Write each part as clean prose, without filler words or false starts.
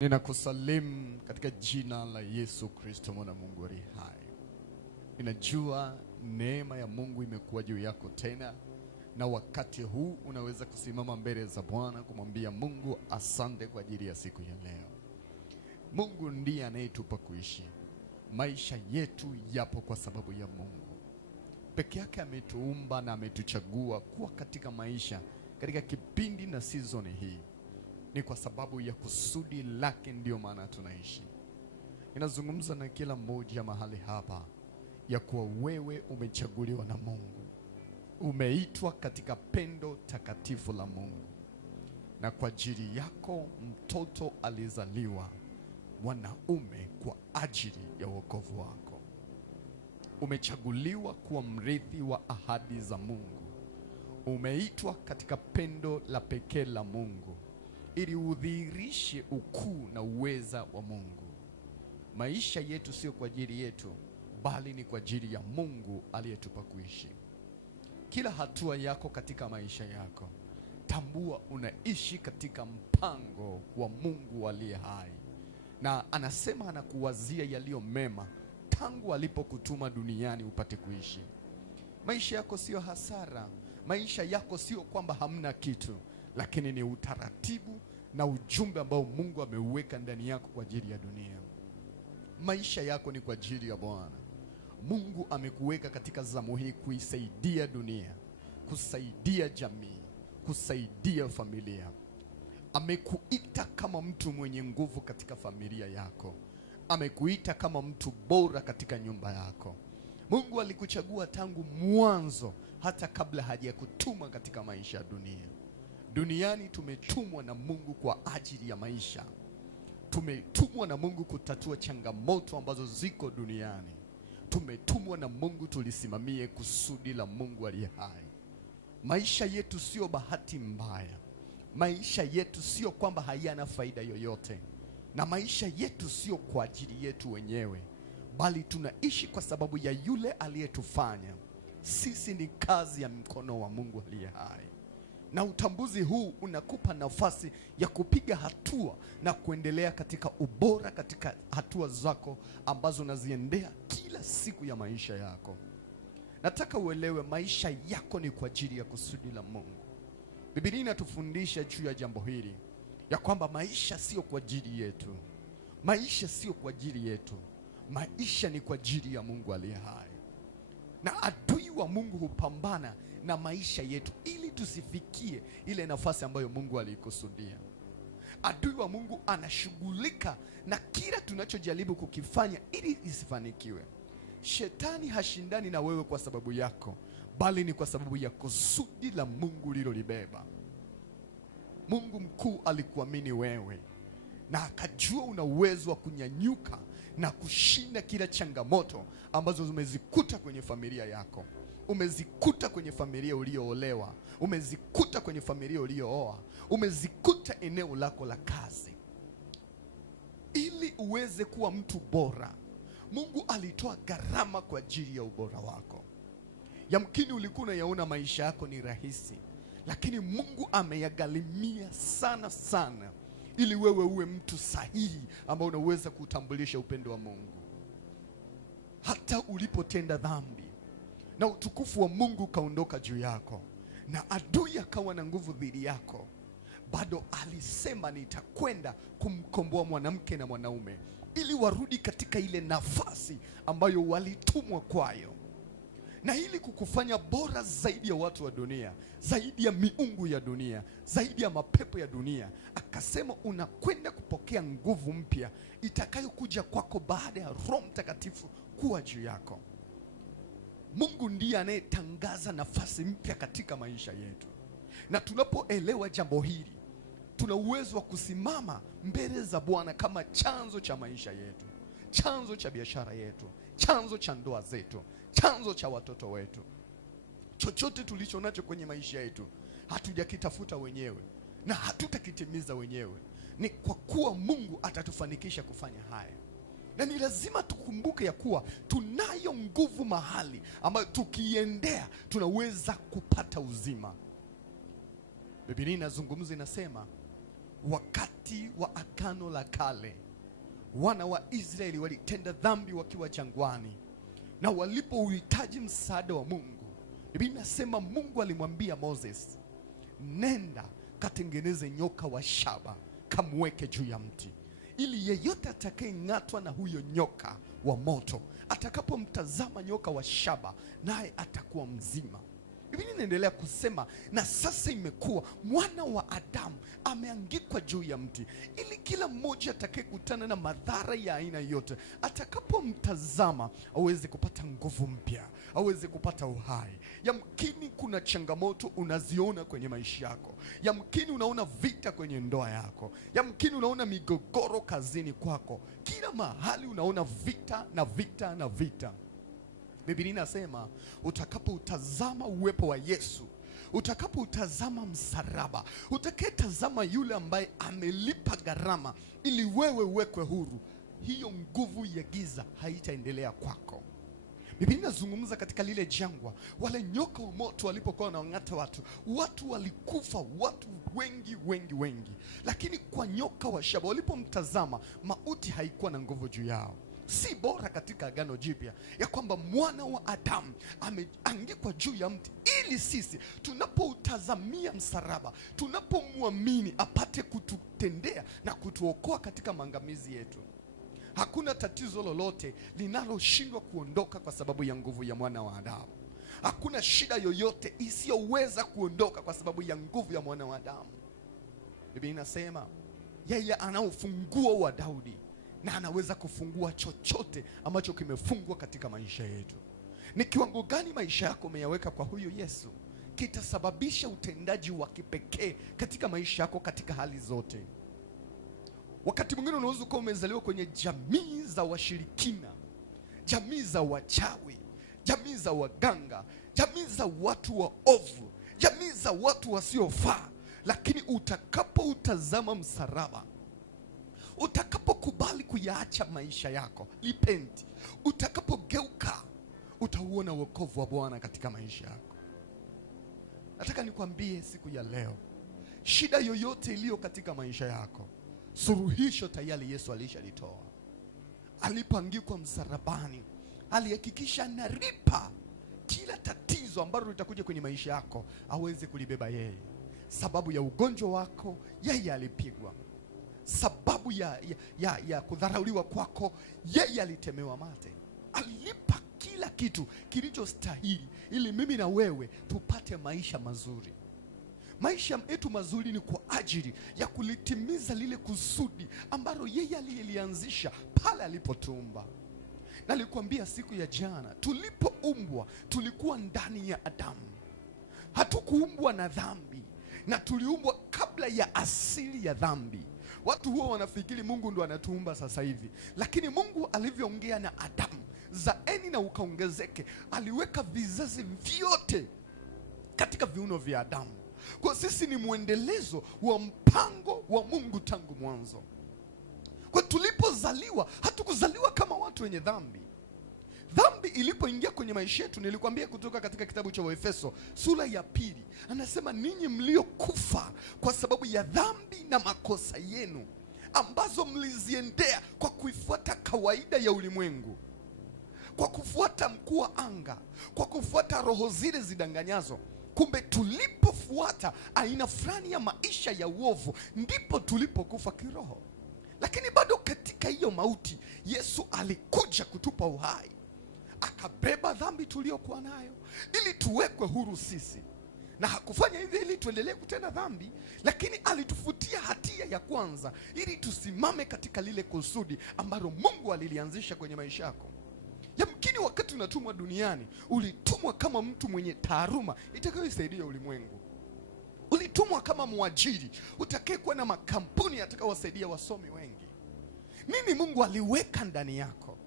Ninakusalimu katika jina la Yesu Kristo mwana Mungu aliye hai. Ninajua neema ya Mungu imekuwa juu yako tena, na wakati huu unaweza kusimama mbele za Bwana kumwambia Mungu asante kwa ajili ya siku ya leo. Mungu ndiye anayetupa kuishi. Maisha yetu yapo kwa sababu ya Mungu. Peke yake ametuumba na ametuchagua kuwa katika maisha katika kipindi na season hii. Ni kwa sababu ya kusudi lake ndio maana tunaishi. Ninazungumza na kila mmoja mahali hapa ya kuwa wewe umechaguliwa na Mungu. Umeitwa katika pendo takatifu la Mungu. Na kwa ajili yako mtoto alizaliwa, mwanaume, kwa ajili ya wokovu wako. Umechaguliwa kuwa mrithi wa ahadi za Mungu. Umeitwa katika pendo la pekee la Mungu, ili udhihirishe ukuu na uweza wa Mungu. Maisha yetu sio kwa ajili yetu, bali ni kwa ajili ya Mungu aliyetupa kuishi. Kila hatua yako katika maisha yako, tambua unaishi katika mpango wa Mungu aliye hai. Na anasema anakuwazia yaliyo mema tangu alipokutuma duniani upate kuishi. Maisha yako sio hasara. Maisha yako sio kwamba hamna kitu, lakini ni utaratibu na ujumbe ambao Mungu ameuweka ndani yako kwa ajili ya dunia. Maisha yako ni kwa ajili ya Bwana. Mungu amekuweka katika zamu hii kuisaidia dunia, kusaidia jamii, kusaidia familia. Amekuita kama mtu mwenye nguvu katika familia yako. Amekuita kama mtu bora katika nyumba yako. Mungu alikuchagua tangu mwanzo, hata kabla hajakutuma katika maisha ya dunia. Duniani tumetumwa na Mungu kwa ajili ya maisha. Tumetumwa na Mungu kutatua changamoto ambazo ziko duniani. Tumetumwa na Mungu tulisimamie kusudi la Mungu aliye hai. Maisha yetu sio bahati mbaya. Maisha yetu sio kwamba hayana faida yoyote. Na maisha yetu sio kwa ajili yetu wenyewe, bali tunaishi kwa sababu ya yule aliyetufanya. Sisi ni kazi ya mkono wa Mungu aliye hai. Na utambuzi huu unakupa nafasi ya kupiga hatua na kuendelea katika ubora katika hatua zako ambazo unaziendea kila siku ya maisha yako. Nataka uelewe maisha yako ni kwa ajili ya kusudi la Mungu. Biblia inatufundisha juu ya jambo hili, ya kwamba maisha sio kwa ajili yetu. Maisha sio kwa ajili yetu. Maisha ni kwa ajili ya Mungu aliye hai. Na adui wa Mungu hupambana na maisha yetu ili tusifikie ile nafasi ambayo Mungu alikusudia. Adui wa Mungu anashughulika na kila tunachojaribu kukifanya ili isifanikiwe. Shetani hashindani na wewe kwa sababu yako, bali ni kwa sababu ya kusudi la Mungu lilolibeba. Mungu mkuu alikuamini wewe, na akajua una uwezo wa kunyanyuka na kushinda kila changamoto ambazo umezikuta kwenye familia yako. Umezikuta kwenye familia uliyoolewa, umezikuta kwenye familia uliyooa, umezikuta eneo lako la kazi. Ili uweze kuwa mtu bora, Mungu alitoa gharama kwa ajili ya ubora wako. Yamkini ulikuwa unayaona maisha yako ni rahisi, lakini Mungu ameyagharimia sana sana ili wewe uwe mtu sahihi ambao unaweza kutambulisha upendo wa Mungu. Hata ulipotenda dhambi na utukufu wa Mungu kaondoka juu yako, na adui akawa na nguvu dhidi yako, bado alisema nitakwenda kumkomboa mwanamke na mwanaume ili warudi katika ile nafasi ambayo walitumwa kwayo, na ili kukufanya bora zaidi ya watu wa dunia, zaidi ya miungu ya dunia, zaidi ya mapepo ya dunia. Akasema unakwenda kupokea nguvu mpya itakayokuja kwako baada ya Roho Mtakatifu kuwa juu yako. Mungu ndiye anayetangaza nafasi mpya katika maisha yetu. Na tunapoelewa jambo hili, tuna uwezo wa kusimama mbele za Bwana kama chanzo cha maisha yetu, chanzo cha biashara yetu, chanzo cha ndoa zetu, chanzo cha watoto wetu. Chochote tulicho nacho kwenye maisha yetu hatujakitafuta wenyewe na hatutakitimiza wenyewe. Ni kwa kuwa Mungu atatufanikisha kufanya haya. Na ni lazima tukumbuke ya kuwa tunayo nguvu mahali ambayo tukiendea tunaweza kupata uzima. Biblia inazungumza, inasema wakati wa Agano la Kale, wana wa Israeli walitenda dhambi wakiwa jangwani, na walipouhitaji msaada wa Mungu, Biblia inasema Mungu alimwambia Moses, nenda katengeneze nyoka wa shaba, kamweke juu ya mti, ili yeyote atakayeng'atwa na huyo nyoka wa moto, atakapomtazama nyoka wa shaba, naye atakuwa mzima. Biblia inaendelea kusema, na sasa imekuwa mwana wa Adamu ameangikwa juu ya mti, ili kila mmoja atakayekutana na madhara ya aina yote, atakapomtazama aweze kupata nguvu mpya, aweze kupata uhai. Yamkini kuna changamoto unaziona kwenye maisha yako, yamkini unaona vita kwenye ndoa yako, yamkini unaona migogoro kazini kwako, kila mahali unaona vita na vita na vita. Biblia inasema utakapoutazama uwepo wa Yesu, utakapoutazama msalaba, utakayetazama yule ambaye amelipa gharama ili wewe uwekwe huru, hiyo nguvu ya giza haitaendelea kwako. Biblia inazungumza katika lile jangwa, wale nyoka wa moto walipokuwa wanaong'ata watu walikufa, watu wengi. Lakini kwa nyoka wa shaba walipomtazama, mauti haikuwa na nguvu juu yao. Si bora katika Agano Jipya ya kwamba mwana wa Adamu ameangikwa juu ya mti, ili sisi tunapoutazamia msalaba, tunapomwamini, apate kututendea na kutuokoa katika maangamizi yetu. Hakuna tatizo lolote linaloshindwa kuondoka kwa sababu ya nguvu ya mwana wa Adamu. Hakuna shida yoyote isiyoweza kuondoka kwa sababu ya nguvu ya mwana wa Adamu. Biblia inasema yeye ana ufunguo wa Daudi, na anaweza kufungua chochote ambacho kimefungwa katika maisha yetu. Ni kiwango gani maisha yako umeyaweka kwa huyu Yesu, kitasababisha utendaji wa kipekee katika maisha yako katika hali zote. Wakati mwingine unaweza kuwa umezaliwa kwenye jamii za washirikina, jamii za wachawi, jamii za waganga, jamii za watu waovu, jamii za watu wasiofaa, lakini utakapoutazama msalaba, utakapokubali kuyaacha maisha yako, repent, utakapogeuka, utauona wokovu wa Bwana katika maisha yako. Nataka nikwambie siku ya leo, shida yoyote iliyo katika maisha yako, suluhisho tayari Yesu alishalitoa. Alipoangikwa msalabani, alihakikisha analipa kila tatizo ambalo litakuja kwenye maisha yako, aweze kulibeba yeye. Sababu ya ugonjwa wako, yeye alipigwa. Sababu ya kudharauliwa kwako, yeye alitemewa mate. Alilipa kila kitu kilichostahili ili mimi na wewe tupate maisha mazuri. Maisha yetu mazuri ni kwa ajili ya kulitimiza lile kusudi ambalo yeye alilianzisha pale alipotuumba. Nalikwambia siku ya jana, tulipoumbwa tulikuwa ndani ya Adamu. Hatukuumbwa na dhambi, na tuliumbwa kabla ya asili ya dhambi. Watu huwa wanafikiri Mungu ndo anatuumba sasa hivi, lakini Mungu alivyoongea na Adamu, zaeni na ukaongezeke, aliweka vizazi vyote katika viuno vya Adamu. Kwa sisi ni muendelezo wa mpango wa Mungu tangu mwanzo. Kwa tulipozaliwa, hatukuzaliwa kama watu wenye dhambi. Dhambi ilipoingia kwenye maisha yetu, nilikwambia kutoka katika kitabu cha Waefeso sura ya 2, anasema ninyi mliokufa kwa sababu ya dhambi na makosa yenu ambazo mliziendea kwa kuifuata kawaida ya ulimwengu, kwa kufuata mkuu wa anga, kwa kufuata roho zile zidanganyazo. Kumbe tulipofuata aina fulani ya maisha ya uovu, ndipo tulipokufa kiroho. Lakini bado katika hiyo mauti, Yesu alikuja kutupa uhai. Akabeba dhambi tuliyokuwa nayo ili tuwekwe huru sisi. Na hakufanya hivyo ili tuendelee kutenda dhambi, lakini alitufutia hatia ya kwanza ili tusimame katika lile kusudi ambalo Mungu alilianzisha kwenye maisha yako. Yamkini wakati unatumwa duniani, ulitumwa kama mtu mwenye taaluma itakayosaidia ulimwengu. Ulitumwa kama mwajiri utakayekuwa na makampuni yatakayowasaidia wasomi wengi. Nini Mungu aliweka ndani yako?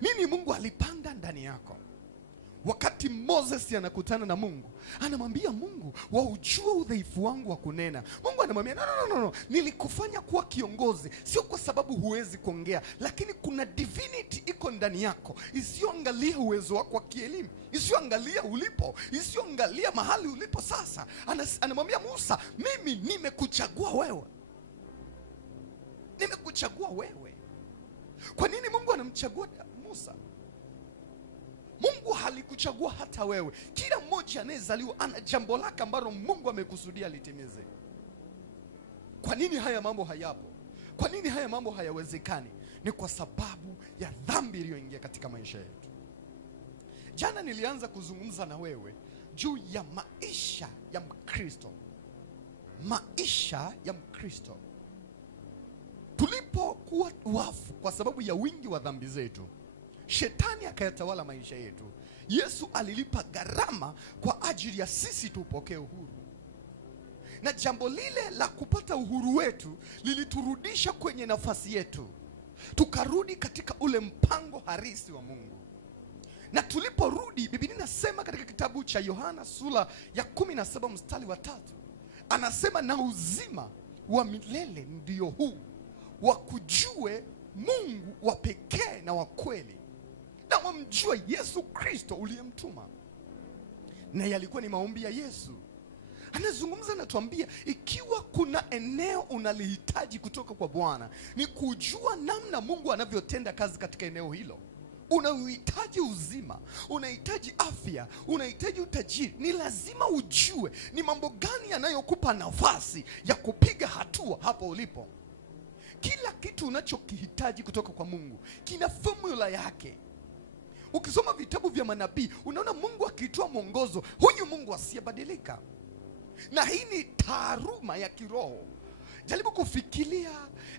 Nini Mungu alipanga ndani yako? Wakati Moses anakutana na Mungu, anamwambia Mungu, waujua udhaifu wangu wa kunena. Mungu anamwambia no, nilikufanya kuwa kiongozi sio kwa sababu huwezi kuongea, lakini kuna divinity iko ndani yako isiyoangalia uwezo wako wa kielimu, isiyoangalia ulipo, isiyoangalia mahali ulipo sasa. Anamwambia Musa, mimi nimekuchagua wewe. nimekuchagua wewe. Kwa nini Mungu anamchagua Musa? Mungu halikuchagua hata wewe. Kila mmoja anayezaliwa ana jambo lake ambalo Mungu amekusudia litimize. Kwa nini haya mambo hayapo? Kwa nini haya mambo hayawezekani? Ni kwa sababu ya dhambi iliyoingia katika maisha yetu. Jana nilianza kuzungumza na wewe juu ya maisha ya Mkristo. Maisha ya Mkristo. Tulipokuwa wafu kwa sababu ya wingi wa dhambi zetu, Shetani akayatawala maisha yetu. Yesu alilipa gharama kwa ajili ya sisi tupokee uhuru. Na jambo lile la kupata uhuru wetu liliturudisha kwenye nafasi yetu. Tukarudi katika ule mpango halisi wa Mungu. Na tuliporudi, Biblia inasema katika kitabu cha Yohana sura ya 17 mstari wa 3, anasema na uzima wa milele ndio huu, wakujue Mungu wa pekee na wa kweli, na wamjue Yesu Kristo uliyemtuma. Na yalikuwa ni maombi ya Yesu. Anazungumza na tuambia, ikiwa kuna eneo unalihitaji kutoka kwa Bwana, ni kujua namna Mungu anavyotenda kazi katika eneo hilo. Unahitaji uzima, unahitaji afya, unahitaji utajiri. Ni lazima ujue ni mambo gani yanayokupa nafasi ya kupiga hatua hapo ulipo. Kila kitu unachokihitaji kutoka kwa Mungu kina formula yake. Ukisoma vitabu vya manabii, unaona Mungu akitoa mwongozo, huyu Mungu asiyebadilika. Na hii ni taaluma ya kiroho. Jaribu kufikiria,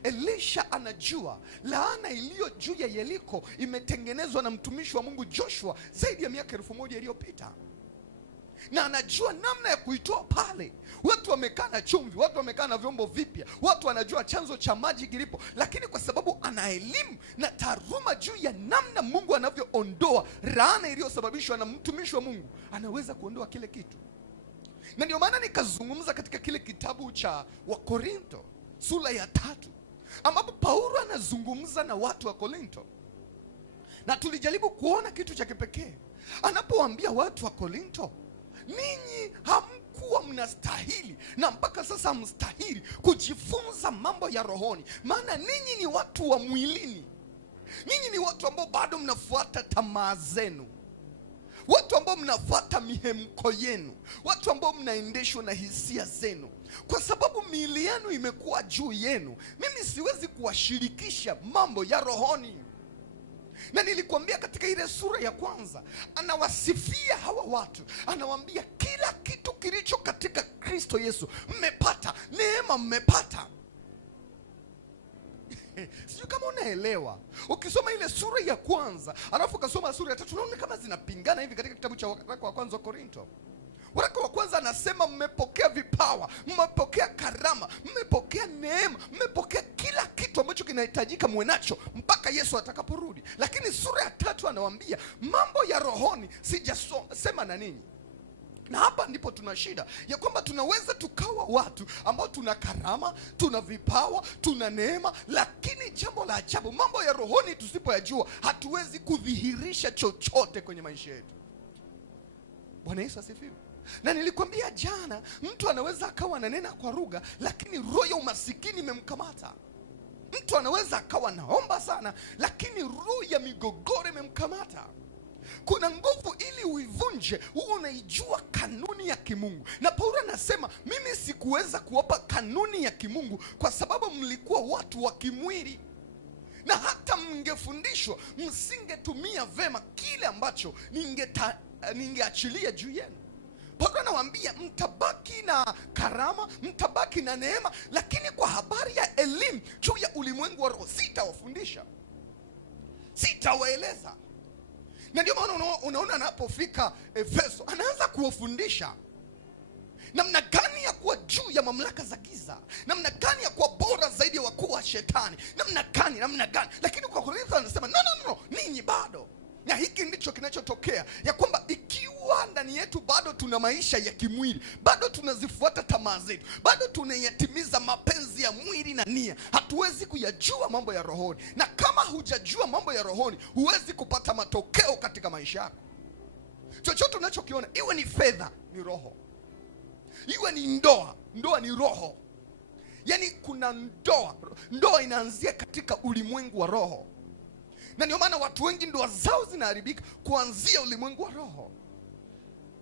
Elisha anajua laana iliyo juu ya Yeriko imetengenezwa na mtumishi wa Mungu Joshua zaidi ya miaka 1000 iliyopita. Na anajua namna ya kuitoa pale. Watu wamekaa na chumvi, watu wamekaa na vyombo vipya, watu wanajua chanzo cha maji kilipo, lakini kwa sababu ana elimu na taaluma juu ya namna Mungu anavyoondoa laana iliyosababishwa na mtumishi wa Mungu, anaweza kuondoa kile kitu. Na ndio maana nikazungumza katika kile kitabu cha Wakorinto sura ya 3, ambapo Paulo anazungumza na watu wa Korinto. Na tulijaribu kuona kitu cha kipekee anapowaambia watu wa Korinto, ninyi hamkuwa mnastahili na mpaka sasa mstahili kujifunza mambo ya rohoni, maana ninyi ni watu wa mwilini. Ninyi ni watu ambao bado mnafuata tamaa zenu, watu ambao mnafuata mihemko yenu, watu ambao mnaendeshwa na hisia zenu. Kwa sababu miili yenu imekuwa juu yenu, mimi siwezi kuwashirikisha mambo ya rohoni. Na nilikwambia katika ile sura ya kwanza, anawasifia hawa watu, anawaambia kila kitu kilicho katika Kristo Yesu mmepata, neema mmepata. Sio kama unaelewa. Ukisoma ile sura ya kwanza, alafu ukasoma sura ya 3, unaona kama zinapingana hivi katika kitabu cha waraka wa kwanza wa Korinto. Waraka wa kwanza anasema mmepokea vipawa, mmepokea karama, mmepokea neema, mmepokea kila kitu ambacho kinahitajika muwe nacho mpaka Yesu atakaporudi. Lakini sura ya 3 anawaambia mambo ya rohoni sijasema na ninyi. Na hapa ndipo tuna shida ya kwamba tunaweza tukawa watu ambao tuna karama, tuna vipawa, tuna neema, lakini jambo la ajabu, mambo ya rohoni tusipoyajua, hatuwezi kudhihirisha chochote kwenye maisha yetu. Bwana Yesu asifiwe. Na nilikwambia jana, mtu anaweza akawa ananena kwa lugha, lakini roho ya umasikini imemkamata. Mtu anaweza akawa naomba sana, lakini roho ya migogoro imemkamata. Kuna nguvu ili uivunje, huo unaijua kanuni ya kimungu. Na Paulo anasema, mimi sikuweza kuwapa kanuni ya kimungu kwa sababu mlikuwa watu wa kimwili. Na hata mngefundishwa, msingetumia vema kile ambacho ningeachilia juu yenu. Paulo anawaambia mtabaki na karama, mtabaki na neema, lakini kwa habari ya elimu juu ya ulimwengu wa roho sitawafundisha, sitawaeleza. Na ndio maana unaona anapofika Efeso anaanza kuwafundisha namna gani ya kuwa juu ya mamlaka za giza, namna gani ya kuwa bora zaidi ya wakuu wa shetani, namna gani. Lakini kwa Korintho anasema no, ninyi bado. Na hiki ndicho kinachotokea, ya kwamba ikiwa ndani yetu bado tuna maisha ya kimwili, bado tunazifuata tamaa zetu, bado tunayatimiza mapenzi ya mwili na nia, hatuwezi kuyajua mambo ya rohoni. Na kama hujajua mambo ya rohoni, huwezi kupata matokeo katika maisha yako. Chochote unachokiona, iwe ni fedha, ni roho. Iwe ni ndoa ni roho. Yaani kuna ndoa inaanzia katika ulimwengu wa roho. Na ndio maana watu wengi ndoa zao zinaharibika kuanzia ulimwengu wa roho.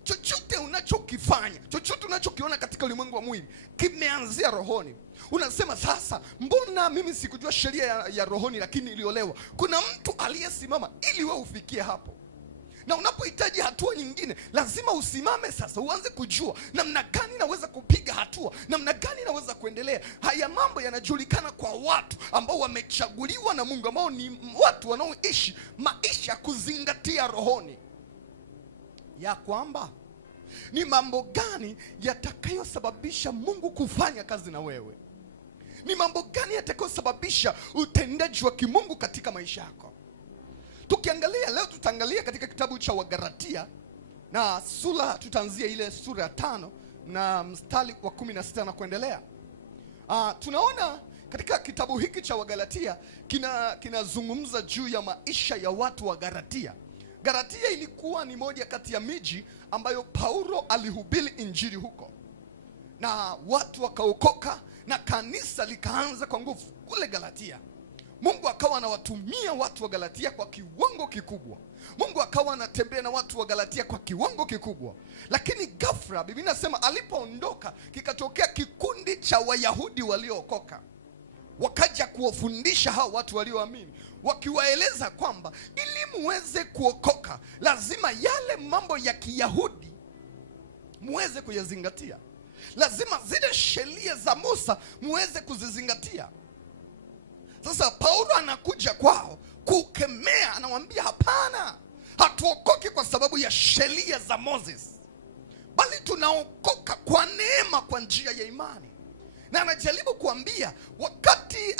Chochote unachokifanya, chochote unachokiona katika ulimwengu wa mwili kimeanzia rohoni. Unasema sasa, mbona mimi sikujua sheria ya rohoni lakini iliolewa? Kuna mtu aliyesimama ili wewe ufikie hapo. Na unapohitaji hatua nyingine, lazima usimame sasa, uanze kujua namna gani naweza kupiga hatua, namna gani naweza kuendelea. Haya mambo yanajulikana kwa watu ambao wamechaguliwa na Mungu, ambao ni watu wanaoishi maisha kuzingatia rohoni, ya kwamba ni mambo gani yatakayosababisha Mungu kufanya kazi na wewe. Ni mambo gani yatakayosababisha utendaji wa kimungu katika maisha yako. Tukiangalia leo, tutaangalia katika kitabu cha Wagalatia, na tutaanzia ile sura ya 5 na mstari wa 16 na kuendelea. Tunaona katika kitabu hiki cha Wagalatia kinazungumza juu ya maisha ya watu wa Galatia. Galatia ilikuwa ni moja kati ya miji ambayo Paulo alihubiri injili huko, na watu wakaokoka na kanisa likaanza kwa nguvu kule Galatia. Mungu akawa anawatumia watu wa Galatia kwa kiwango kikubwa. Mungu akawa anatembea na watu wa Galatia kwa kiwango kikubwa. Lakini ghafla Biblia inasema alipoondoka, kikatokea kikundi cha Wayahudi waliookoka. Wakaja kuwafundisha hao watu walioamini, wakiwaeleza kwamba ili muweze kuokoka lazima yale mambo ya Kiyahudi muweze kuyazingatia. Lazima zile sheria za Musa muweze kuzizingatia. Sasa Paulo anakuja kwao kukemea, anawaambia hapana, hatuokoki kwa sababu ya sheria za Moses, bali tunaokoka kwa neema kwa njia ya imani. Na anajaribu kuambia wakati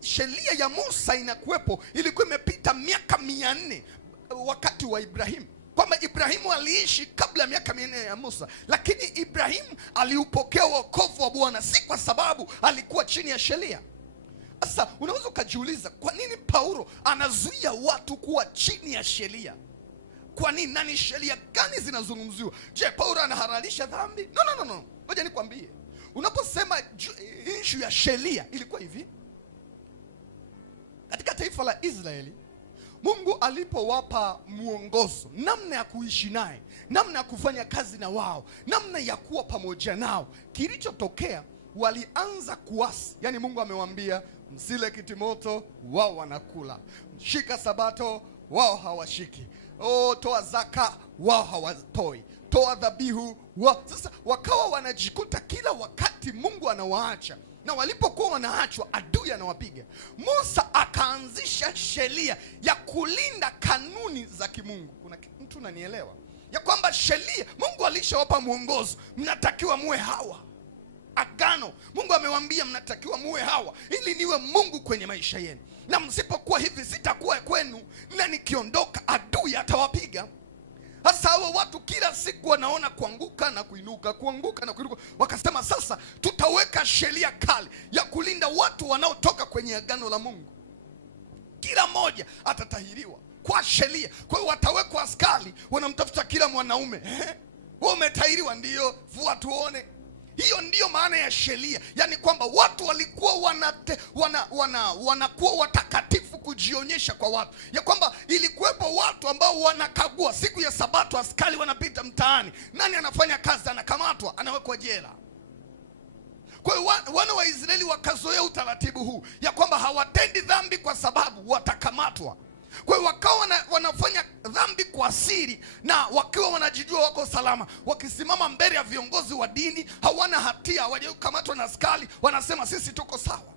sheria ya Musa inakuwepo, ilikuwa imepita miaka 400 wakati wa Ibrahimu, kwamba Ibrahimu aliishi kabla ya miaka 400 ya Musa, lakini Ibrahimu aliupokea wokovu wa Bwana si kwa sababu alikuwa chini ya sheria. Sasa unaweza ukajiuliza, kwa nini Paulo anazuia watu kuwa chini ya sheria? Kwa nini? Nani sheria gani zinazungumziwa? Je, Paulo anahalalisha dhambi? No. Ngoja nikwambie. Unaposema issue ya sheria, ilikuwa hivi. Katika taifa la Israeli, Mungu alipowapa muongozo namna ya kuishi naye, namna ya kufanya kazi na wao, namna ya kuwa pamoja nao, kilichotokea walianza kuasi. Yani Mungu amewaambia msile kitimoto, wao wanakula; shika sabato, wao hawashiki; toa zaka, wao hawatoi; toa dhabihu, wao. Sasa wakawa wanajikuta kila wakati Mungu anawaacha, na walipokuwa wanaachwa adui anawapiga. Musa akaanzisha sheria ya kulinda kanuni za kimungu. Kuna mtu unanielewa? Ya kwamba sheria, Mungu alishawapa muongozo, mnatakiwa muwe hawa. Agano, Mungu amewaambia mnatakiwa muwe hawa ili niwe Mungu kwenye maisha yenu, na msipokuwa hivi sitakuwa kwenu, na nikiondoka adui atawapiga. Sasa hao watu kila siku wanaona kuanguka na kuinuka, kuanguka na kuinuka. Wakasema sasa tutaweka sheria kali ya kulinda watu wanaotoka kwenye agano la Mungu. Kila mmoja atatahiriwa kwa sheria. Kwa hiyo watawekwa askari wanamtafuta kila mwanaume. Wewe umetahiriwa? Ndio, vua tuone. Hiyo ndiyo maana ya sheria. Yani kwamba watu walikuwa wanakuwa watakatifu kujionyesha kwa watu. Ya kwamba ilikuwepo watu ambao wanakagua siku ya sabato, askari wanapita mtaani, nani anafanya kazi anakamatwa, anawekwa jela. Kwa hiyo wana wa Israeli wakazoea utaratibu huu ya kwamba hawatendi dhambi kwa sababu watakamatwa. Kwa hiyo wakawa wanafanya dhambi kwa siri, na wakiwa wanajijua wako salama, wakisimama mbele ya viongozi wa dini hawana hatia, hawajakamatwa na askari, wanasema sisi tuko sawa.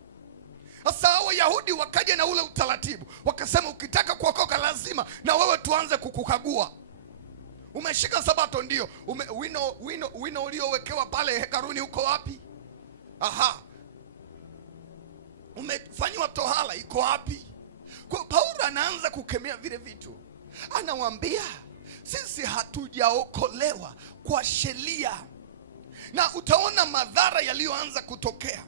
Sasa hao Wayahudi wakaja na ule utaratibu, wakasema ukitaka kuokoka lazima na wewe tuanze kukukagua. Umeshika sabato? Ndio. Wino uliowekewa pale hekaruni uko wapi? Aha. Umefanywa tohala, iko wapi? Kwa Paulo anaanza kukemea vile vitu. Anawaambia sisi hatujaokolewa kwa sheria. Na utaona madhara yaliyoanza kutokea.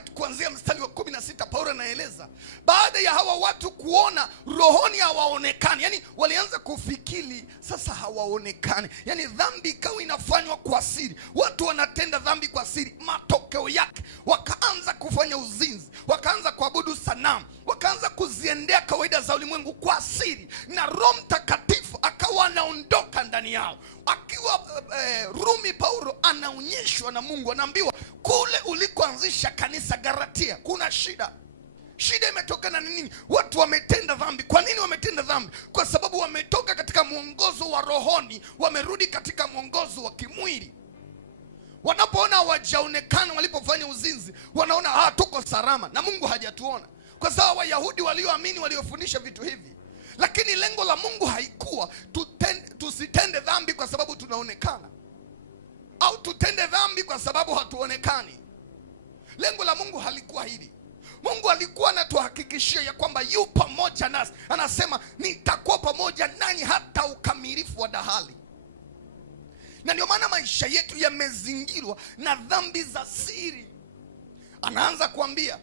kuanzia mstari wa 16 Paulo anaeleza, baada ya hawa watu kuona rohoni hawaonekani, yani walianza kufikiri sasa hawaonekani, yani dhambi ikawa inafanywa kwa siri, watu wanatenda dhambi kwa siri. Matokeo yake wakaanza kufanya uzinzi, wakaanza kuabudu sanamu, wakaanza kuziendea kawaida za ulimwengu kwa siri, na Roho Mtakatifu akawa anaondoka ndani yao. Akiwa Rumi, Paulo anaonyeshwa na Mungu, anaambiwa kule ulikoanzisha kanisa Galatia kuna shida. Shida imetokana na nini? Watu wametenda dhambi. Kwa nini wametenda dhambi? Kwa sababu wametoka katika mwongozo wa rohoni, wamerudi katika mwongozo wa kimwili. Wanapoona hawajaonekana walipofanya uzinzi, wanaona tuko salama na Mungu hajatuona. Kwa sababu Wayahudi walioamini, waliofundisha vitu hivi. Lakini lengo la Mungu haikuwa tusitende dhambi kwa sababu tunaonekana, au tutende dhambi kwa sababu hatuonekani. Lengo la Mungu halikuwa hili. Mungu alikuwa anatuhakikishia ya kwamba yu pamoja nasi. Anasema nitakuwa pamoja nanyi hata ukamilifu wa dahali. Na ndio maana maisha yetu yamezingirwa na dhambi za siri. Anaanza kuambia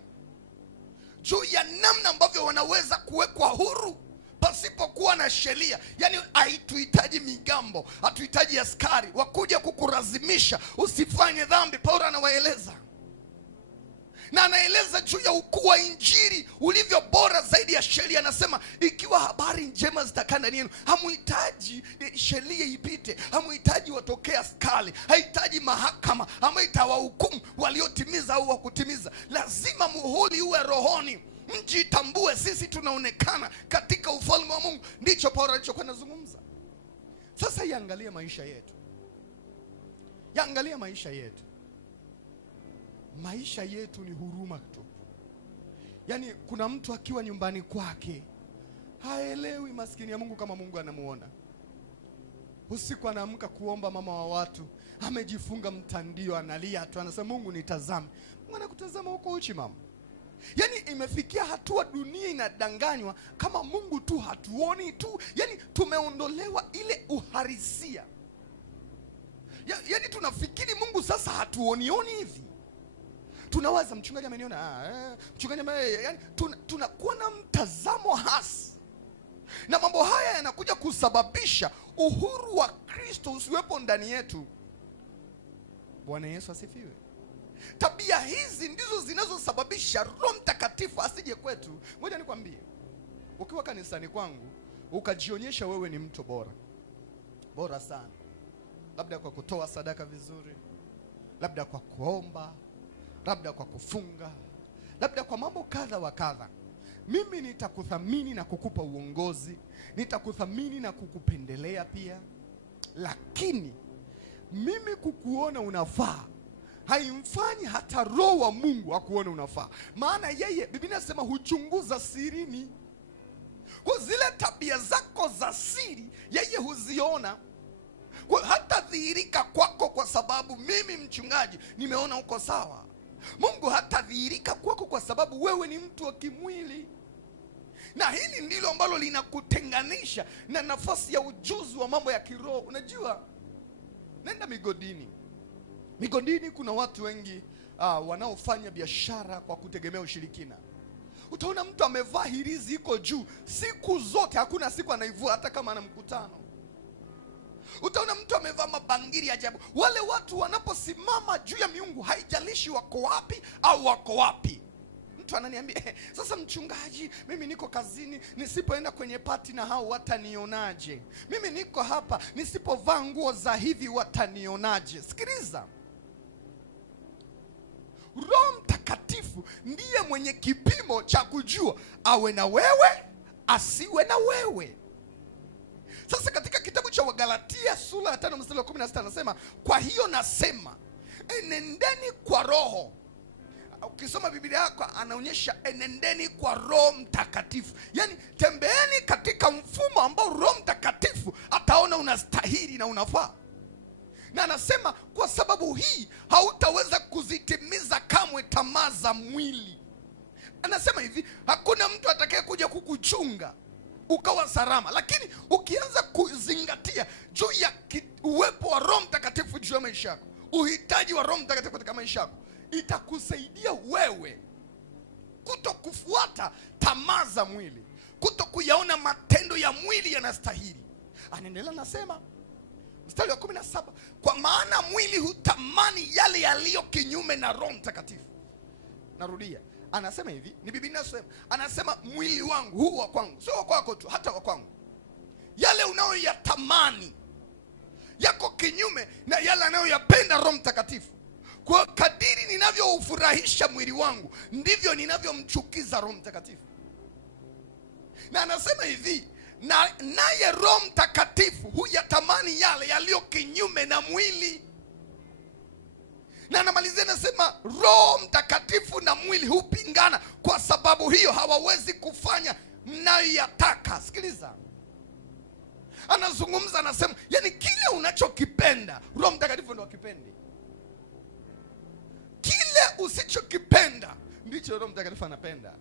juu ya namna ambavyo wanaweza kuwekwa huru pasipokuwa na sheria. Yani haituhitaji migambo, hatuhitaji askari wakuja kukulazimisha usifanye dhambi. Paulo anawaeleza, na anaeleza juu ya ukuu wa injili ulivyo bora zaidi ya sheria. Anasema ikiwa habari njema zitakaa ndani yenu, hamuhitaji sheria ipite, hamuhitaji watokee askari, hahitaji mahakama ambayo itawahukumu waliotimiza au wakutimiza. Lazima muhuri uwe rohoni, mjitambue sisi tunaonekana katika ufalme wa Mungu. Ndicho Paulo alichokuwa anazungumza. Sasa yaangalie maisha yetu, yaangalie maisha yetu. Maisha yetu ni huruma tu. Yani kuna mtu akiwa nyumbani kwake haelewi maskini ya Mungu kama Mungu anamuona. Usiku anaamka kuomba, mama wa watu amejifunga mtandio, analia tu, anasema Mungu nitazame. Mungu anakutazama huko uchi mama. Yani imefikia hatua dunia inadanganywa kama Mungu tu hatuoni tu. Yani tumeondolewa ile uhalisia. Yani tunafikiri Mungu sasa hatuonioni hivi. Tunawaza mchungaji ameniona, mchungaji yani tunakuwa na mtazamo hasi. Na mambo haya yanakuja kusababisha uhuru wa Kristo usiwepo ndani yetu. Bwana Yesu asifiwe. Tabia hizi ndizo zinazosababisha Roho Mtakatifu asije kwetu. Ngoja nikwambie, ukiwa kanisani kwangu ukajionyesha wewe ni mtu bora sana, labda kwa kutoa sadaka vizuri, labda kwa kuomba, labda kwa kufunga, labda kwa mambo kadha wa kadha, mimi nitakuthamini na kukupa uongozi, nitakuthamini na kukupendelea pia. Lakini mimi kukuona unafaa haimfanyi hata Roho wa Mungu akuone unafaa. Maana yeye, Biblia inasema huchunguza sirini. Kwa zile tabia zako za siri yeye huziona. Kwa hata dhihirika kwako kwa sababu mimi mchungaji nimeona uko sawa. Mungu hata dhihirika kwako kwa sababu wewe ni mtu wa kimwili. Na hili ndilo ambalo linakutenganisha na nafasi ya ujuzi wa mambo ya kiroho. Unajua, nenda migodini. Migodini kuna watu wengi wanaofanya biashara kwa kutegemea ushirikina. Utaona mtu amevaa hirizi iko juu siku zote, hakuna siku anaivua hata kama ana mkutano. Utaona mtu amevaa mabangili ajabu. Wale watu wanaposimama juu ya miungu, haijalishi wako wapi au wako wapi. Mtu ananiambia, sasa mchungaji, mimi niko kazini, nisipoenda kwenye pati na hao watanionaje? Mimi niko hapa, nisipovaa nguo za hivi watanionaje? Sikiliza, Roho Mtakatifu ndiye mwenye kipimo cha kujua awe na wewe, asiwe na wewe. Sasa katika kitabu cha Wagalatia sura ya 5 mstari wa 16 anasema, kwa hiyo nasema enendeni kwa Roho. Ukisoma Biblia yako anaonyesha enendeni kwa Roho Mtakatifu. Yani tembeeni katika mfumo ambao Roho Mtakatifu ataona unastahili na unafaa. Na anasema kwa sababu hii hautaweza kuzitimiza kamwe tamaa za mwili. Anasema hivi, hakuna mtu atakaye kuja kukuchunga ukawa salama. Lakini ukianza kuzingatia juu ya uwepo wa Roho Mtakatifu juu ya maisha yako, uhitaji wa Roho Mtakatifu katika maisha yako, itakusaidia wewe kuto kufuata tamaa za mwili, kuto kuyaona matendo ya mwili yanastahili. Anaendelea nasema mstari wa 17, kwa maana mwili hutamani yale yaliyo kinyume na Roho Mtakatifu. Narudia, anasema hivi, ni Biblia inasema, anasema mwili wangu huu wa kwangu, sio wa kwako tu, hata wa kwangu, yale unayoyatamani yako kinyume na yale anayoyapenda Roho Mtakatifu. Kwa kadiri ninavyoufurahisha mwili wangu, ndivyo ninavyomchukiza Roho Mtakatifu. Na anasema hivi, naye Roho Mtakatifu huyatamani yale yaliyo kinyume na mwili. Na anamalizia nasema Roho Mtakatifu na mwili hupingana, kwa sababu hiyo hawawezi kufanya mnayoyataka. Sikiliza, anazungumza, anasema yani kile unachokipenda Roho Mtakatifu ndio akipendi. Kile usichokipenda ndicho Roho Mtakatifu anapenda.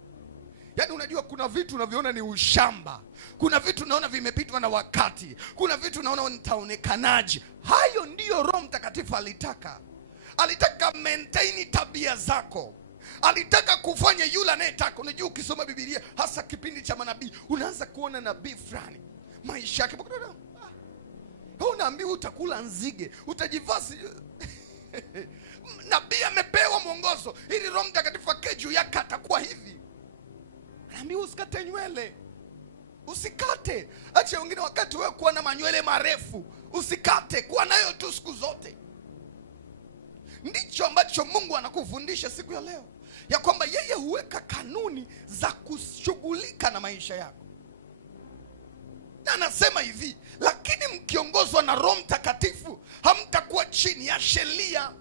Yani unajua kuna vitu unaviona ni ushamba, kuna vitu unaona vimepitwa na wakati, kuna vitu unaona nitaonekanaje. Hayo ndiyo Roho Mtakatifu alitaka. Alitaka maintain tabia zako, alitaka kufanya yule anayetaka. Unajua ukisoma Biblia hasa kipindi cha manabii, unaanza kuona nabii fulani maisha yake unaambiwa utakula nzige, utajivasi nabii amepewa mwongozo ili Roho Mtakatifu akae juu yake, atakuwa hivi. Anaambiwa usikate nywele, usikate. Acha wengine wakati wewe kuwa na manywele marefu, usikate, kuwa nayo tu siku zote. Ndicho ambacho Mungu anakufundisha siku ya leo, ya kwamba yeye huweka kanuni za kushughulika na maisha yako. Na anasema hivi, lakini mkiongozwa na Roho Mtakatifu hamtakuwa chini ya sheria.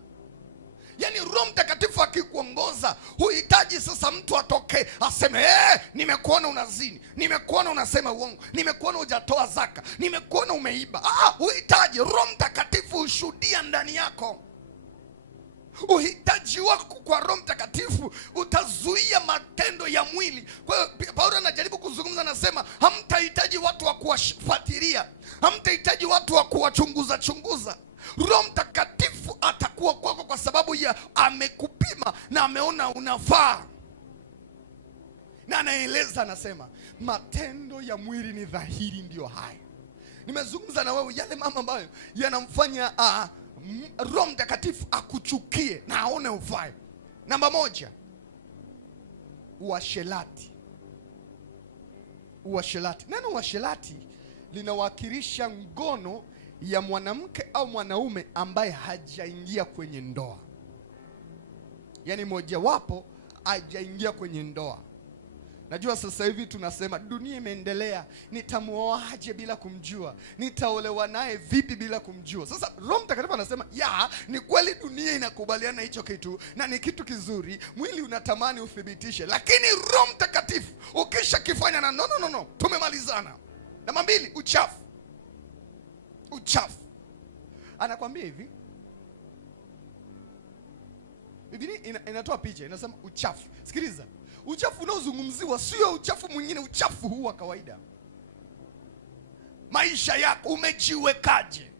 Yani Roho Mtakatifu akikuongoza, huhitaji sasa mtu atoke aseme nimekuona unazini, nimekuona unasema uongo, nimekuona hujatoa zaka, nimekuona umeiba. Huhitaji. Roho Mtakatifu ushuhudia ndani yako. Uhitaji wako kwa Roho Mtakatifu utazuia matendo ya mwili. Kwa hiyo Paulo anajaribu kuzungumza, anasema hamtahitaji watu wa kuwafuatilia, hamtahitaji watu wa kuwachunguza chunguza. Roho Mtakatifu atakuwa kwako kwa sababu ya amekupima na ameona unafaa. Na anaeleza, anasema matendo ya mwili ni dhahiri, ndio haya. Nimezungumza na wewe yale mambo ambayo yanamfanya Roho Mtakatifu akuchukie na aone ufai. Namba 1, uasherati. Uasherati, neno uasherati linawakilisha ngono ya mwanamke au mwanaume ambaye hajaingia kwenye ndoa. Yani mojawapo hajaingia kwenye ndoa. Najua sasa hivi tunasema dunia imeendelea, nitamuoaje bila kumjua, nitaolewa naye vipi bila kumjua. Sasa Roho Mtakatifu anasema ni kweli dunia inakubaliana hicho kitu na ni kitu kizuri, mwili unatamani uthibitishe, lakini Roho Mtakatifu ukisha kifanya na no, tumemalizana. Namba 2, uchafu. Uchafu, anakwambia hivi, Biblia inatoa picha, inasema uchafu. Sikiliza, uchafu unaozungumziwa sio uchafu mwingine, uchafu huu wa kawaida. Maisha yako umejiwekaje?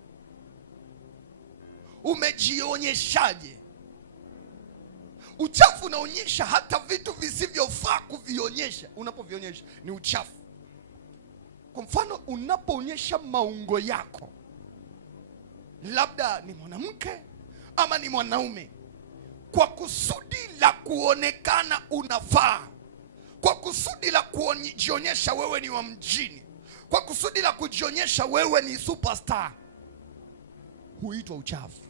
Umejionyeshaje? Uchafu unaonyesha hata vitu visivyofaa kuvionyesha. Unapovionyesha ni uchafu. Kwa mfano, unapoonyesha maungo yako, labda ni mwanamke ama ni mwanaume, kwa kusudi la kuonekana unafaa, kwa kusudi la kujionyesha wewe ni wa mjini, kwa kusudi la kujionyesha wewe ni superstar, huitwa uchafu.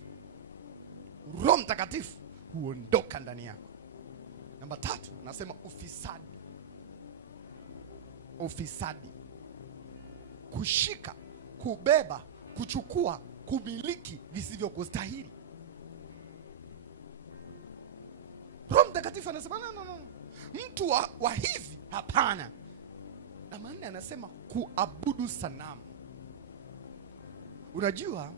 Roho Mtakatifu huondoka ndani yako. Namba 3, nasema ufisadi. Ufisadi, kushika, kubeba, kuchukua, kumiliki visivyokustahili. Roho Mtakatifu anasema no. Mtu wa hivi hapana. Na maana anasema kuabudu sanamu. Unajua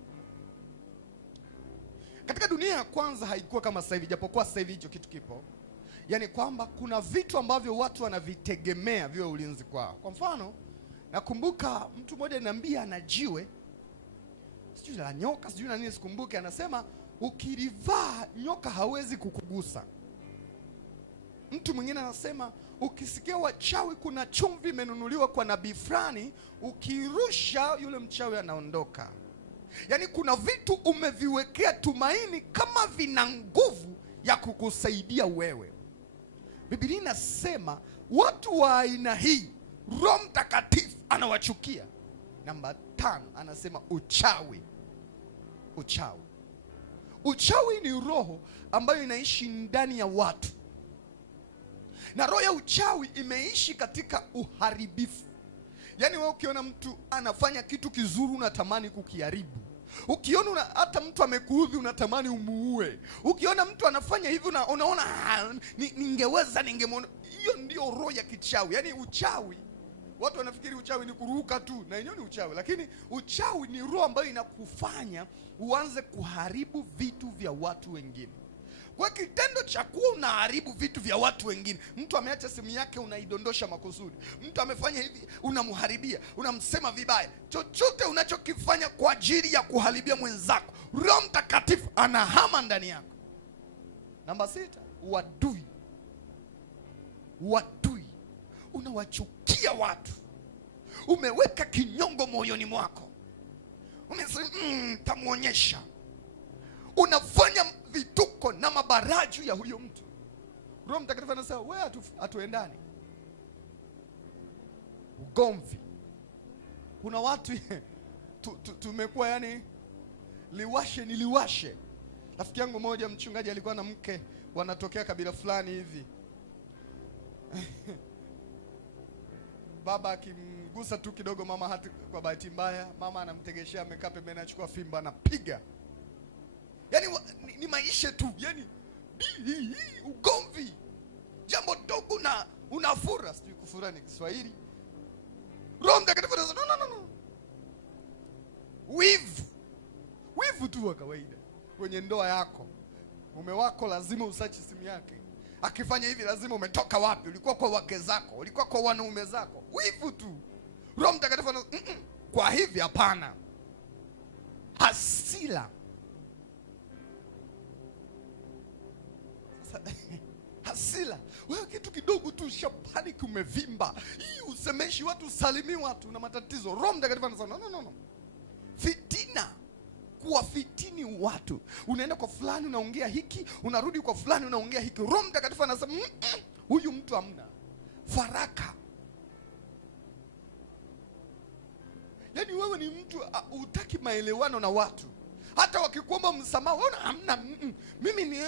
katika dunia ya kwanza haikuwa kama sasa hivi, japokuwa sasa hivi hicho kitu kipo. Yani kwamba kuna vitu ambavyo watu wanavitegemea viwe ulinzi kwao. Kwa mfano, nakumbuka mtu mmoja ananiambia ana jiwe, sijui la nyoka, sijui na nini sikumbuke, anasema ukilivaa nyoka hawezi kukugusa. Mtu mwingine anasema ukisikia wachawi kuna chumvi imenunuliwa kwa nabii fulani, ukirusha yule mchawi anaondoka. Yaani kuna vitu umeviwekea tumaini kama vina nguvu ya kukusaidia wewe. Biblia inasema watu wa aina hii Roho Mtakatifu anawachukia. Namba 5 anasema uchawi. Uchawi ni roho ambayo inaishi ndani ya watu. Na roho ya uchawi imeishi katika uharibifu. Yaani wewe ukiona mtu anafanya kitu kizuri unatamani kukiharibu. Ukiona hata mtu amekuudhi unatamani umuue. Ukiona mtu anafanya hivi unaona ningeweza ningemwona. Hiyo ndio roho ya kichawi. Yaani uchawi, watu wanafikiri uchawi ni kuruka tu, na hiyo ni uchawi, lakini uchawi ni roho ambayo inakufanya uanze kuharibu vitu vya watu wengine. Kwa kitendo cha kuwa unaharibu vitu vya watu wengine, mtu ameacha simu yake unaidondosha makusudi, mtu amefanya hivi unamharibia, unamsema vibaya, chochote unachokifanya kwa ajili ya kuharibia mwenzako, Roho Mtakatifu anahama ndani yako. Namba 6, uadui. Unawachukia watu, umeweka kinyongo moyoni mwako, umesema tamuonyesha. Unafanya vituko na mabaraju ya huyo mtu. Roho Mtakatifu anasema wewe hatuendani. Ugomvi. Kuna watu tumekuwa yani liwashe. Rafiki yangu mmoja mchungaji alikuwa na mke wanatokea kabila fulani hivi. Baba akimgusa tu kidogo mama, hata kwa bahati mbaya mama anamtegeshea, amekaa pembeni anachukua fimbo anapiga. Yaani ni maisha tu, yaani ugomvi. Jambo dogo na unafura, sijui kufura ni Kiswahili. Roho Mtakatifu anasema no. Wivu tu wa kawaida. Kwenye ndoa yako, mume wako lazima usachi simu yake. Akifanya hivi lazima umetoka wapi? Ulikuwa kwa wake zako, ulikuwa kwa wanaume zako. Wivu tu. Roho Mtakatifu anasema kwa hivi hapana. Hasira. Hasira. Wewe kitu kidogo tu shapanic, umevimba. Hii usemeshi watu, salimi watu na matatizo. Roho Mtakatifu anasema no. Fitina. Kuwafitini watu. Unaenda kwa fulani unaongea hiki, unarudi kwa fulani unaongea hiki. Roho Mtakatifu anasema huyu mtu hamna. Faraka. Yaani wewe ni mtu hutaki maelewano na watu. Hata wakikuomba msamaha wewe hamna. Mimi ni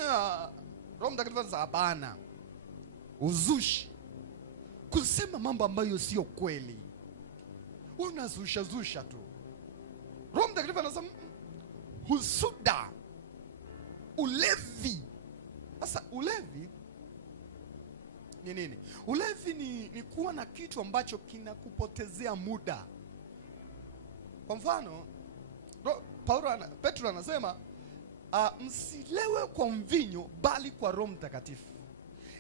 Roho Mtakatifu anasema hapana. Uzushi. Kusema mambo ambayo sio kweli. Unazusha tu. Roho Mtakatifu anasema husuda. Ulevi. Sasa ulevi ni nini? Ulevi ni kuwa na kitu ambacho kinakupotezea muda. Kwa mfano, Petro anasema msilewe kwa mvinyo bali kwa Roho Mtakatifu.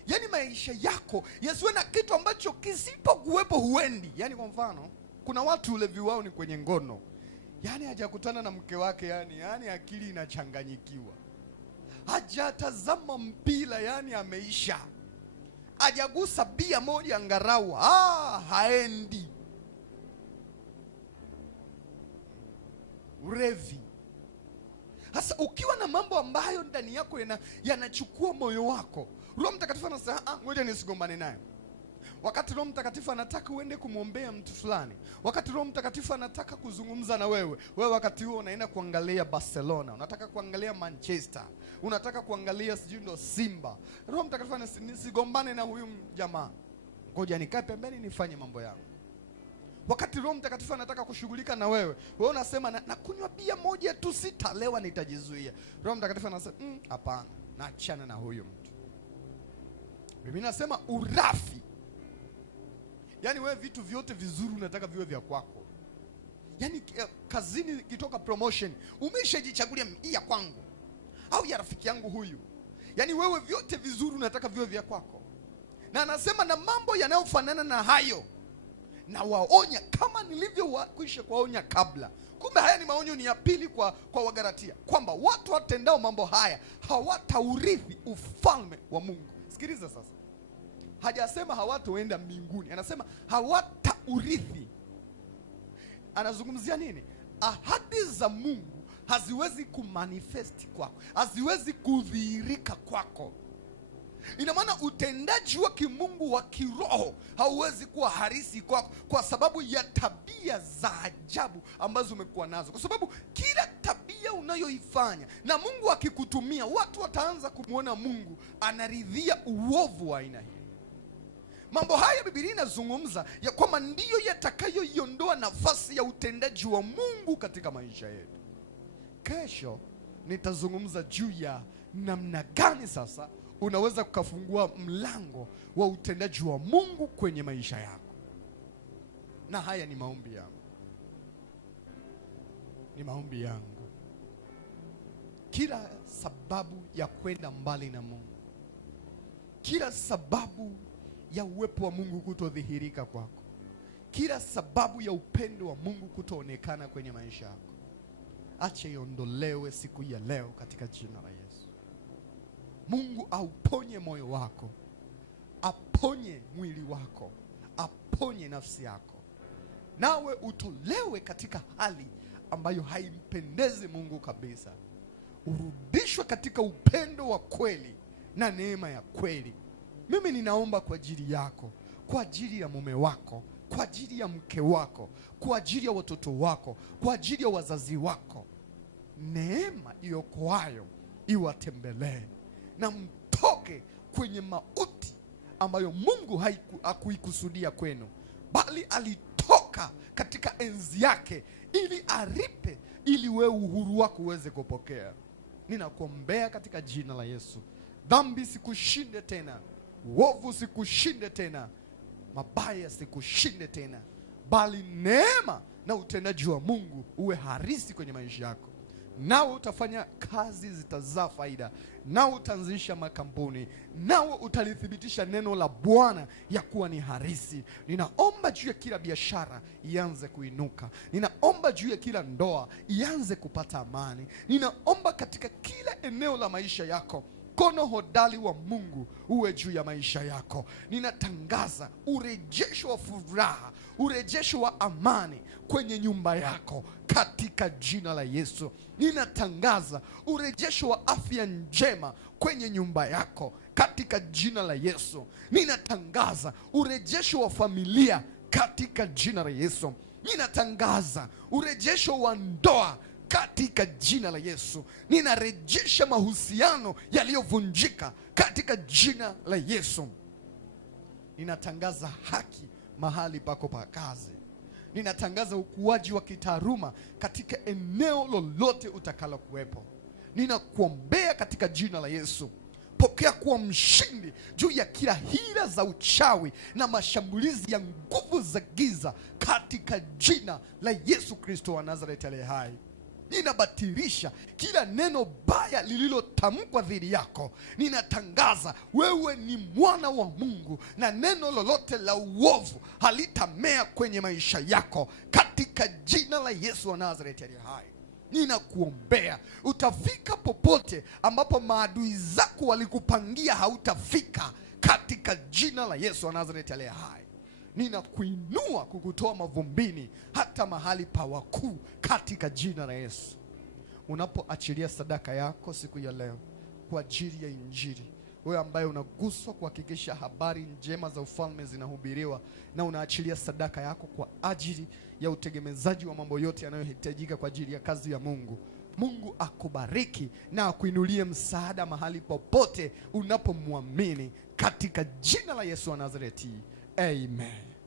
Yaani maisha yako yasiwe na kitu ambacho kisipokuwepo huendi. Yaani kwa mfano, kuna watu ulevi wao ni kwenye ngono. Yaani hajakutana na mke wake, yaani akili inachanganyikiwa. Hajatazama mpira, yaani ameisha. Hajagusa bia moja angarau, haendi. Ulevi. Sasa ukiwa na mambo ambayo ndani yako yanachukua moyo wako, Roho Mtakatifu anasema ngoja nisigombane naye. Wakati Roho Mtakatifu anataka uende kumwombea mtu fulani, wakati Roho Mtakatifu anataka kuzungumza na wewe wakati huo unaenda kuangalia Barcelona, unataka kuangalia Manchester, unataka kuangalia sijui ndo Simba. Roho Mtakatifu anasema nisigombane na huyu jamaa, ngoja nikae pembeni nifanye mambo yangu. Wakati Roho Mtakatifu anataka kushughulika na wewe unasema na kunywa bia moja tu sitalewa nitajizuia. Roho Mtakatifu anasema hapana, naachana na huyu mtu. Mimi nasema urafi. Yaani wewe vitu vyote vizuri unataka viwe vya kwako. Yaani kazini kitoka promotion, umeshajichagulia hii ya kwangu au ya rafiki yangu huyu. Yaani wewe vyote vizuri unataka viwe vya kwako. Na anasema na mambo yanayofanana na hayo na waonya kama nilivyokwisha kuwaonya kabla. Kumbe haya ni maonyo ni ya pili kwa Wagalatia, kwamba watu watendao mambo haya hawataurithi ufalme wa Mungu. Sikiliza sasa, hajasema hawatoenda mbinguni, anasema hawataurithi. Anazungumzia nini? Ahadi za Mungu haziwezi kumanifesti kwako, haziwezi kudhihirika kwako. Ina maana utendaji wa kimungu wa kiroho hauwezi kuwa harisi kwako kwa sababu ya tabia za ajabu ambazo umekuwa nazo. Kwa sababu kila tabia unayoifanya na Mungu akikutumia, watu wataanza kumuona Mungu anaridhia uovu wa aina hii. Mambo haya Biblia inazungumza ya kwamba ndiyo yatakayoiondoa nafasi ya utendaji wa Mungu katika maisha yetu. Kesho nitazungumza juu ya namna gani sasa unaweza kukafungua mlango wa utendaji wa Mungu kwenye maisha yako. Na haya ni maombi yangu. Ni maombi yangu. Kila sababu ya kwenda mbali na Mungu, kila sababu ya uwepo wa Mungu kutodhihirika kwako, kila sababu ya upendo wa Mungu kutoonekana kwenye maisha yako, acha iondolewe siku ya leo katika jina la Yesu. Mungu auponye moyo wako, aponye mwili wako, aponye nafsi yako, nawe utolewe katika hali ambayo haimpendezi Mungu kabisa. Urudishwe katika upendo wa kweli na neema ya kweli. Mimi ninaomba kwa ajili yako, kwa ajili ya mume wako, kwa ajili ya mke wako, kwa ajili ya watoto wako, kwa ajili ya wazazi wako. Neema iokoayo iwatembelee na mtoke kwenye mauti ambayo Mungu hakuikusudia kwenu, bali alitoka katika enzi yake ili aripe, ili wewe uhuru wako uweze kupokea. Ninakuombea katika jina la Yesu, dhambi sikushinde tena, uovu sikushinde tena, mabaya sikushinde tena, bali neema na utendaji wa Mungu uwe harisi kwenye maisha yako. Nao utafanya kazi zitazaa faida, nao utaanzisha makampuni, nao utalithibitisha neno la Bwana ya kuwa ni harisi. Ninaomba juu ya kila biashara ianze kuinuka. Ninaomba juu ya kila ndoa ianze kupata amani. Ninaomba katika kila eneo la maisha yako, mkono hodari wa Mungu uwe juu ya maisha yako. Ninatangaza urejesho wa furaha, urejesho wa amani kwenye nyumba yako katika jina la Yesu. Ninatangaza urejesho wa afya njema kwenye nyumba yako katika jina la Yesu. Ninatangaza urejesho wa familia katika jina la Yesu. Ninatangaza urejesho wa ndoa katika jina la Yesu. Ninarejesha mahusiano yaliyovunjika katika jina la Yesu. Ninatangaza haki mahali pako pa kazi. Ninatangaza ukuaji wa kitaaluma katika eneo lolote utakalo kuwepo. Ninakuombea katika jina la Yesu. Pokea kuwa mshindi juu ya kila hila za uchawi na mashambulizi ya nguvu za giza katika jina la Yesu Kristo wa Nazareti aliye hai. Ninabatilisha kila neno baya lililotamkwa dhidi yako. Ninatangaza wewe ni mwana wa Mungu na neno lolote la uovu halitamea kwenye maisha yako katika jina la Yesu wa Nazareti aliye hai. Ninakuombea utafika popote ambapo maadui zako walikupangia hautafika katika jina la Yesu wa Nazareti aliye hai. Ninakuinua kukutoa mavumbini hata mahali pa wakuu katika jina la Yesu. Unapoachilia sadaka yako siku ya leo kwa ajili ya Injili, wewe ambaye unaguswa kuhakikisha habari njema za ufalme zinahubiriwa, na unaachilia sadaka yako kwa ajili ya utegemezaji wa mambo yote yanayohitajika kwa ajili ya kazi ya Mungu, Mungu akubariki na akuinulie msaada mahali popote unapomwamini katika jina la Yesu wa Nazareti. Amen.